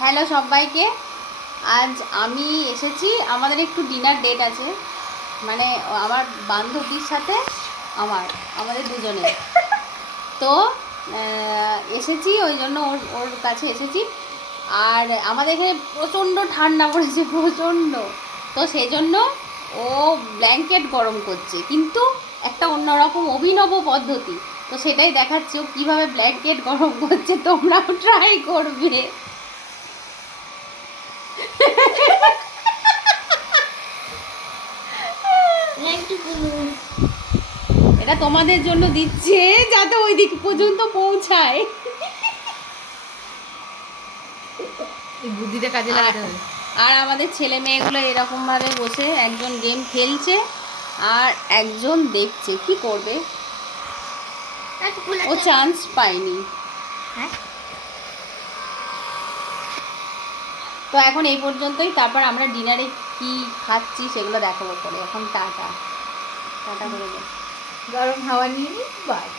Hello সবাইকে। আজ আমি এসেছি, আমাদের একটু ডিনার ডেট আছে, মানে আমার বান্ধবীর সাথে আমাদের দুজনে। তো এসেছি ওই জন্য ওর ওর কাছে এসেছি। আর আমাদের এখানে প্রচণ্ড ঠান্ডা পড়েছে, প্রচণ্ড। তো সেই জন্য ও ব্ল্যাঙ্কেট গরম করছে, কিন্তু একটা অন্যরকম অভিনব পদ্ধতি। তো সেটাই দেখাচ্ছি ও কীভাবে ব্ল্যাঙ্কেট গরম করছে, তোমরাও ট্রাই করবে। এটা তোমাদের জন্য দিচ্ছে যাতে ওই দিক পর্যন্ত পৌঁছায়। এই বুদ্ধিটা কাজে লাগাতে হবে। আর আমাদের ছেলে মেয়েগুলো এরকম ভাবে বসে একজন গেম খেলছে আর একজন দেখছে কি করবে, ও চান্স পায়নি। তো এখন এই পর্যন্তই, তারপর আমরা ডিনারে কি খাচ্ছি সেগুলো দেখাবো পরে। এখন টাটা টাটা করে দেয়। গরম হাওয়া নিয়ে নিই, বাস।